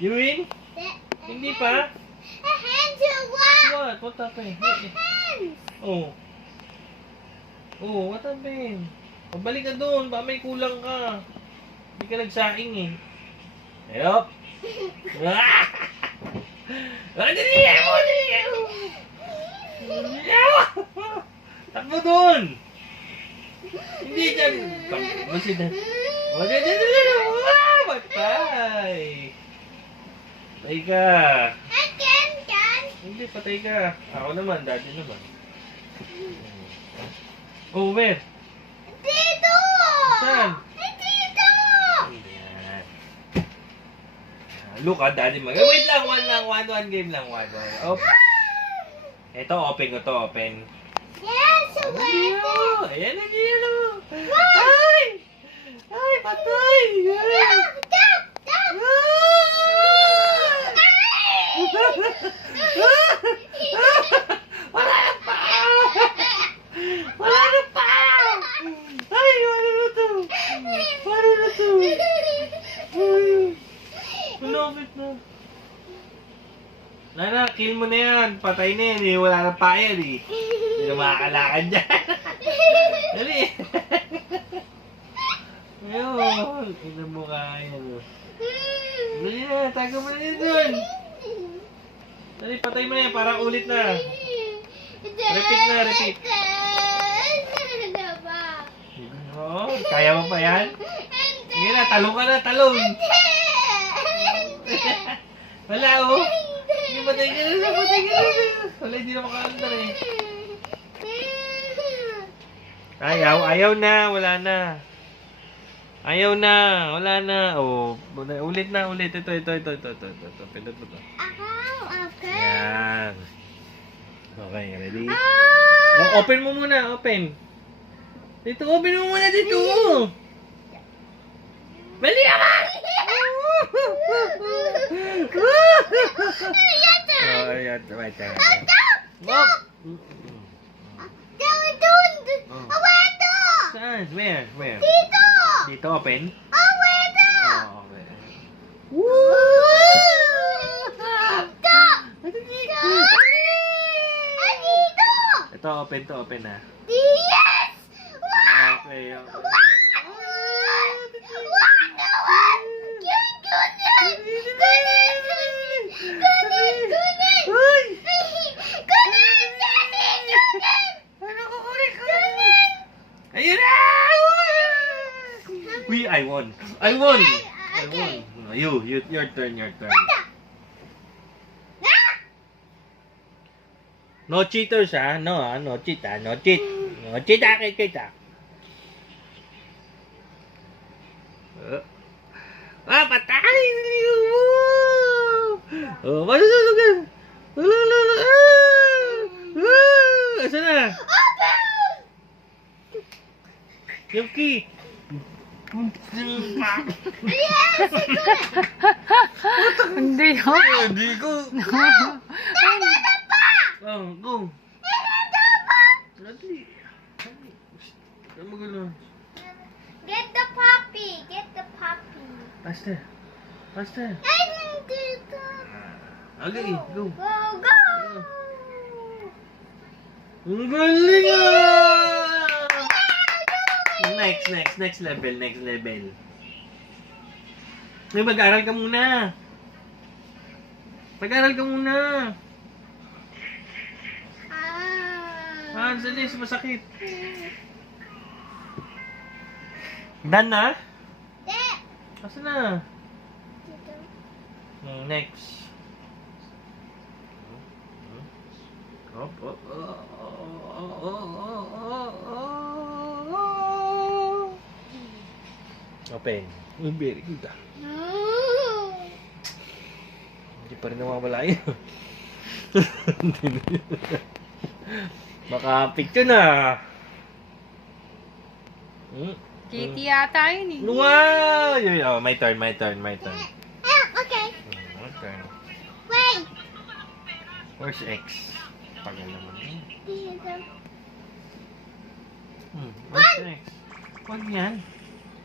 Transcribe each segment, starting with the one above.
You win? Hindi pa? Hands are what? What? What happened? Hands. Oh. Oh, what happened? Pabalik ka doon, baka may kulang ka. Hindi ka nagsaing eh. Ayop! Ah! Dali mo! Takbo doon! Hindi dyan! Basta dyan! Patay! Patay ka! Can. Hindi, patay ka. Ako naman, daddy naman. Oh, where? Dito! Saan? Dito! Yan. Look at daddy mag. Wait lang, one game lang, one. Oh. Ito, open ko to, open. Yes, where? Ayan na yelo. Ay! Ay, patay! Wala na pa! Wala na pa! Ay, wala na to! Wala na to! Ay, malapit na. Nana, kill mo na yan. Patay na yan eh. Wala na pa yan eh. Hindi na makakalakad dyan. Dali. Ayun. Ina mo kaya. Dali na. Tago mo na yun dun. Dali, patay mo na yan. Para ulit na. Repeat na, repeat. Oo. Kaya mo pa yan? Sige na, talong ka na, talong. Wala oh. Hindi, patay ka na, patay ka na. Wala, hindi na makaandar eh. Ayaw na, wala na. Ayaw na, wala na. Oh, ulit na, ulit. Ito. Pindot mo to. Okay. Yan. Okay, ready? Oh, open mo muna, open. Dito, open mo muna dito. Mali naman! Oh, ayan, wait. Stop! Saan? Where? Dito! Dito, open? Oh, dito! Oh, okay. Ito, open na. Yes! Okay. Ayun na! I won. Okay. Your turn. No cheaters ha? No cheat ha? No cheat kita. Patay! Oh, malusulog ka! Asa na? Yung key! Hindi ko. Hindi ko! Oh, go! Dali! Ano magulo? Get the puppy. Faster! Dito. Okay, go! Go. Ang galing ah! Next level. May mag-aral ka muna. Salis, masakit. Done na? Asa na? Dito. Next. Open. Very good ah. Hindi pa rin nawawala yun. Baka picture na. Kitty yata yun eh. Wow! My turn. Okay. My turn. Wait. Where's X? Pagal naman yun. Dito. Where's X? Huwag yan.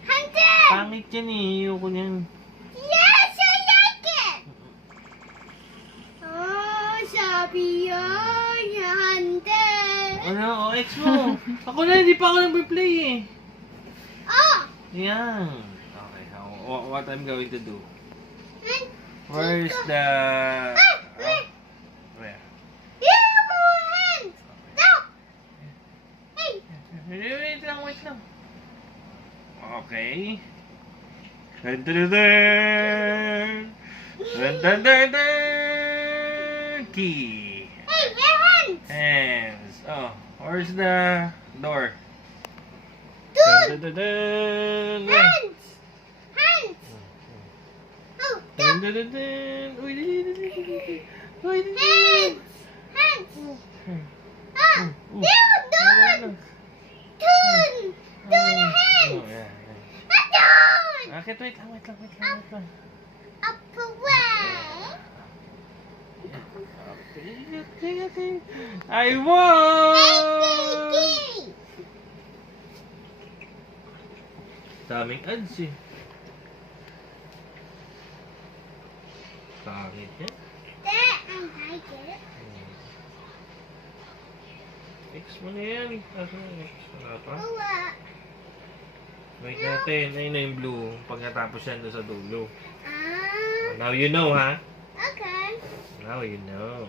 Hunter. Pangit yan eh. Ayoko yan. Yes, I like it. Beyond Hunter. Ano? O, X mo. Ako na, hindi pa ako nag-play eh. Oh! Yan. Okay, what I'm going to do. And Where's the... Where? you have more hands. Stop. Hey. Wait lang, wait lang. Okay. Dun dun dun dun. Dun dun dun dun. Key. Hey, your hands. Hands. Oh, where's the door? Dude. Dun dun dun dun. Hands. Hands. Oh, Dun stop. dun dun dun. Uy, dali, dali, dali. Uy, dali. Hands. Hands. Ah, Ooh. dude, dude. Turn. Turn hands. Oh, yeah, yeah. Turn. Akit, wait lang, wait lang, wait lang, wait lang. Up away. Okay, okay. I won! Hey, Daming ads eh. Pangit yan. That I like it. X mo na yan. Kaso na X. Wala pa. Oh, Wait natin. Ayun na yung blue. Pag natapos yan doon sa dulo. ah, Now you know, ha? okay. Now you know.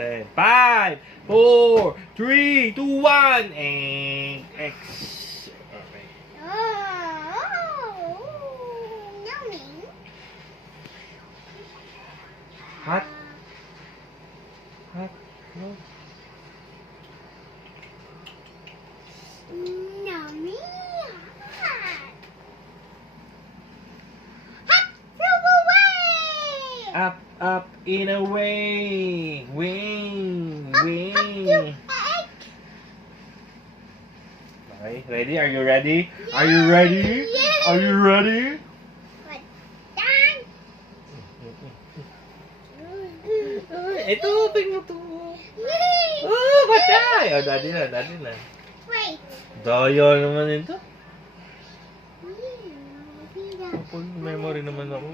10, 5, 4, 3, 2, 1, and X. Okay. Oh, yummy. Hot? Hot? No? Yummy. Hot. Hot, throw away. Up, up, in a way. Wing, Up, wing. egg. Okay, ready? Are you ready? Are you ready? Yes. Are you ready? But done. Ito, tingnan mo to. Wait. Oh, patay! Oh, daddy na, daddy na. Wait. Daya naman ito. Hmm, Full memory naman ako.